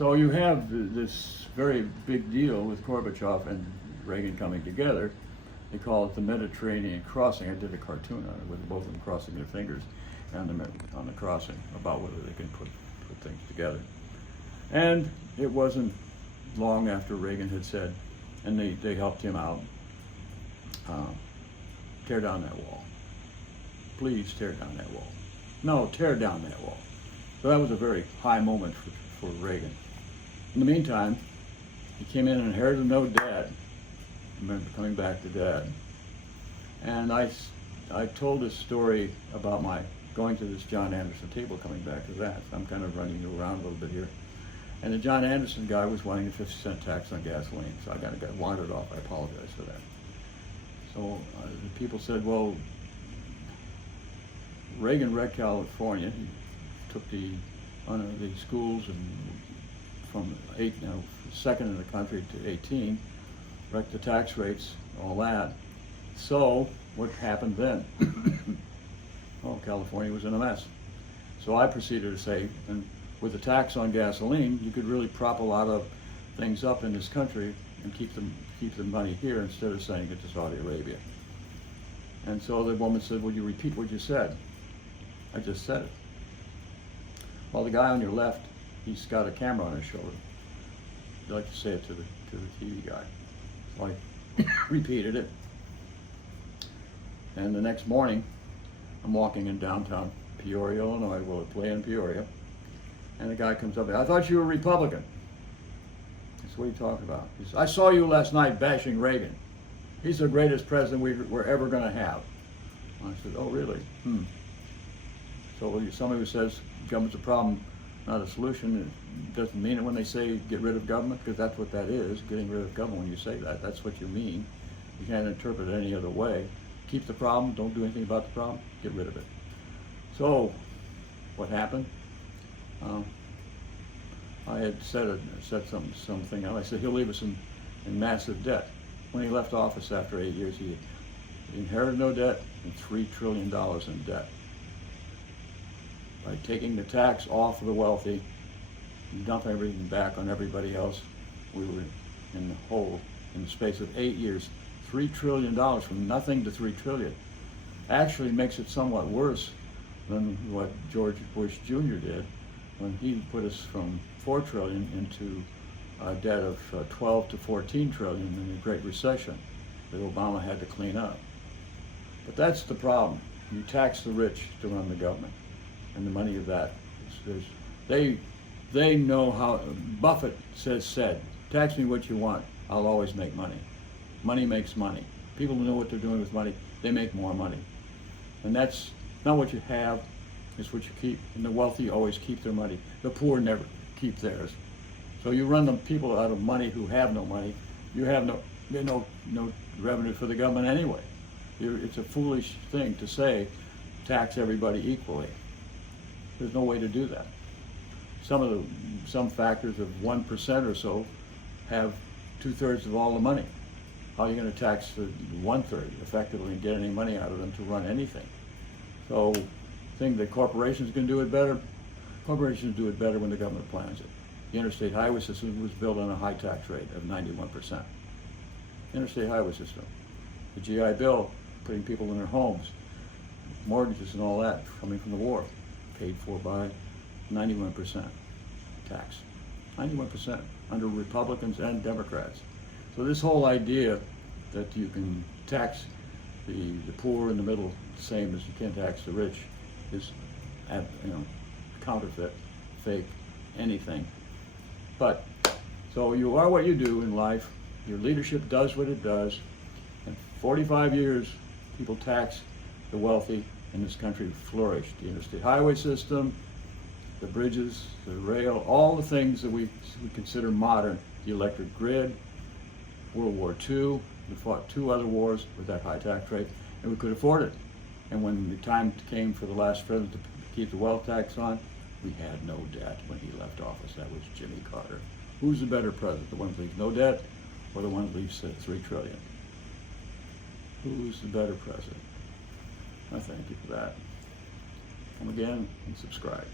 So you have this very big deal with Gorbachev and Reagan coming together. They call it the Mediterranean crossing. I did a cartoon on it with both of them crossing their fingers on the crossing about whether they can put things together. And it wasn't long after Reagan had said, and they helped him out, tear down that wall. Please tear down that wall. No, tear down that wall. So that was a very high moment for Reagan. In the meantime, he came in and inherited no debt. I remember coming back to Dad. And I told this story about my going to this John Anderson table, coming back to that. I'm kind of running you around a little bit here. And the John Anderson guy was wanting a 50-cent tax on gasoline, so I got wandered off. I apologize for that. So the people said, well, Reagan wrecked California. He took the schools and from second in the country to 18, wrecked the tax rates, all that. So what happened then? Oh, California was in a mess. So I proceeded to say, and with the tax on gasoline, you could really prop a lot of things up in this country and keep the money here instead of sending it to Saudi Arabia. And so the woman said, "Would you repeat what you said?" I just said it. Well, the guy on your left, he's got a camera on his shoulder. You'd like to say it to the TV guy. So I repeated it. And the next morning, I'm walking in downtown Peoria, Illinois, well, play in Peoria, and the guy comes up, "I thought you were a Republican." I said, "What are you talking about?" He said, "I saw you last night bashing Reagan. He's the greatest president we're ever going to have." I said, "Oh, really? So somebody who says government's a problem, not a solution, it doesn't mean it when they say get rid of government, because that's what that is, getting rid of government. When you say that, that's what you mean. You can't interpret it any other way. Keep the problem, don't do anything about the problem, get rid of it." So what happened? I had said something. I said he'll leave us in massive debt. When he left office after 8 years, he inherited no debt and $3 trillion in debt. By taking the tax off of the wealthy and dumping everything back on everybody else, we were in the hole in the space of 8 years. $3 trillion, from nothing to $3 trillion. Actually makes it somewhat worse than what George Bush Jr. did when he put us from $4 trillion into a debt of 12 to 14 trillion in the Great Recession that Obama had to clean up. But that's the problem. You tax the rich to run the government, and the money of that. They know how. Buffett said, "Tax me what you want, I'll always make money." Money makes money. People who know what they're doing with money, they make more money. And that's not what you have, it's what you keep. And the wealthy always keep their money. The poor never keep theirs. So you run the people out of money who have no money, you have no revenue for the government anyway. It's a foolish thing to say, tax everybody equally. There's no way to do that. Some factors of 1% or so have 2/3 of all the money. How are you going to tax the 1/3 effectively and get any money out of them to run anything? So, think that corporations can do it better. Corporations do it better when the government plans it. The interstate highway system was built on a high tax rate of 91%. Interstate highway system. The GI Bill, putting people in their homes, mortgages and all that coming from the war, paid for by 91% tax. 91% under Republicans and Democrats. So this whole idea that you can tax the poor and the middle the same as you can tax the rich is, counterfeit, fake, anything. But so you are what you do in life. Your leadership does what it does. In 45 years, people tax the wealthy in this country flourished. The interstate highway system, the bridges, the rail, all the things that we consider modern, the electric grid, World War II, we fought 2 other wars with that high tax rate, and we could afford it. And when the time came for the last president to keep the wealth tax on, we had no debt when he left office. That was Jimmy Carter. Who's the better president, the one that leaves no debt or the one that leaves $3 trillion? Who's the better president? I thank you for that. Come again and subscribe.